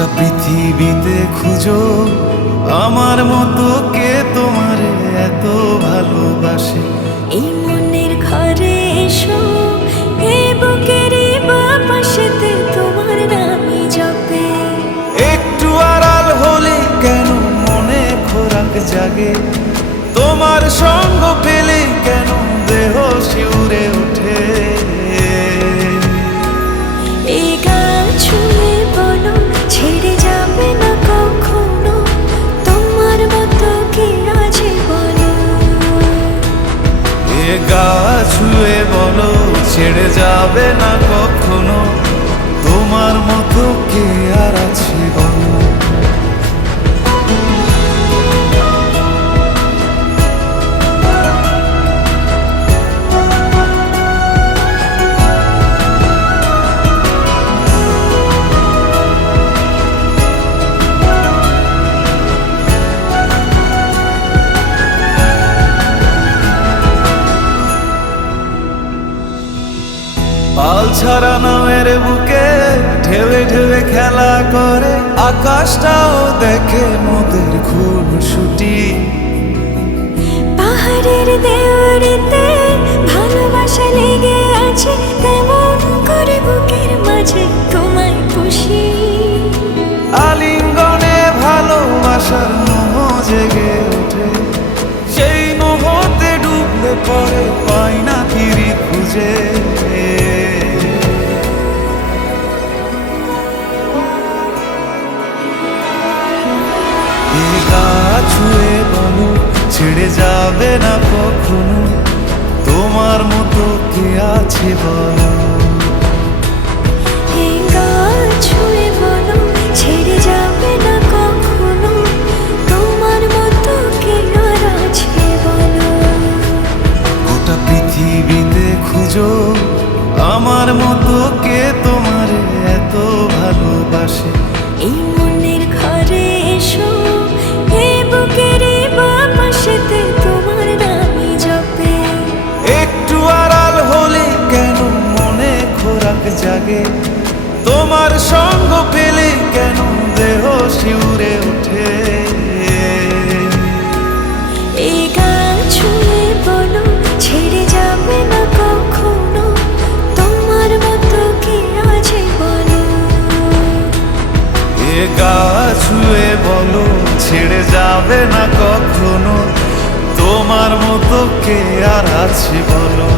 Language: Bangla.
গোটা পৃথিবীতে খুঁজো আমার মতো কে তোমার এত ভালোবাসে। এই মনের ঘরে এসো, এই বুকের বাপাশেতে তোমার নামই জপে। একটু আড়াল হলে কেন মনে খোরাক জাগে, তোমার সঙ্গ পেলে কেন দেহ শিউরে ওঠে। এই গান ছুঁয়ে বলো ছেড়ে যাবে না কখনো, তোমার মতো কে আছে বলো। এ গা ছুঁয়ে বলো ছেড়ে যাবে না কখনো, তোমার মতো কে আর আছে বলো। পাল ছাড়া নামের বুকে ঢেউে ঢেউে খেলা করে, আকাশটাও দেখে মোদের খুনসুটি। পাহাড়ের দেওয়ারিতে ভালোবাসা লেগে আছে, তেমন করে বুকের মাঝে তোমায় খুশি। আলিঙ্গনে ভালোবাসার মোহ জেগে ওঠে, সেই মোহতে ডুবলে পরে পাই না ফিরি খুঁজে। এ গা ছুঁয়ে বলো ছেড়ে যাবে না কখনো, তোমার মতো কে আছে বলো। এই গান ছুঁয়ে বলো ছেড়ে যাবে না কখনো, তোমার মতো কে আর আছে বলো। গোটা পৃথিবীতে খুঁজো আমার মতো কে তোমার এত ভালোবাসে। এই মনের ঘরে এসো, এই বুকের বাপাশেতে তোমার নামই জপে। একটু আড়াল হলে কেন মনে খোরাক জাগে, তোমার সঙ্গ পেলে কেন দেহ শিউরে ওঠে। এই গান ছুঁয়ে বলো ছেড়ে যাবে না কখনো, তোমার মতো কে আছে বলো। এ গা ছুঁয়ে বলো ছেড়ে যাবে না কখনো, তোমার মতো কে আর আছে বলো।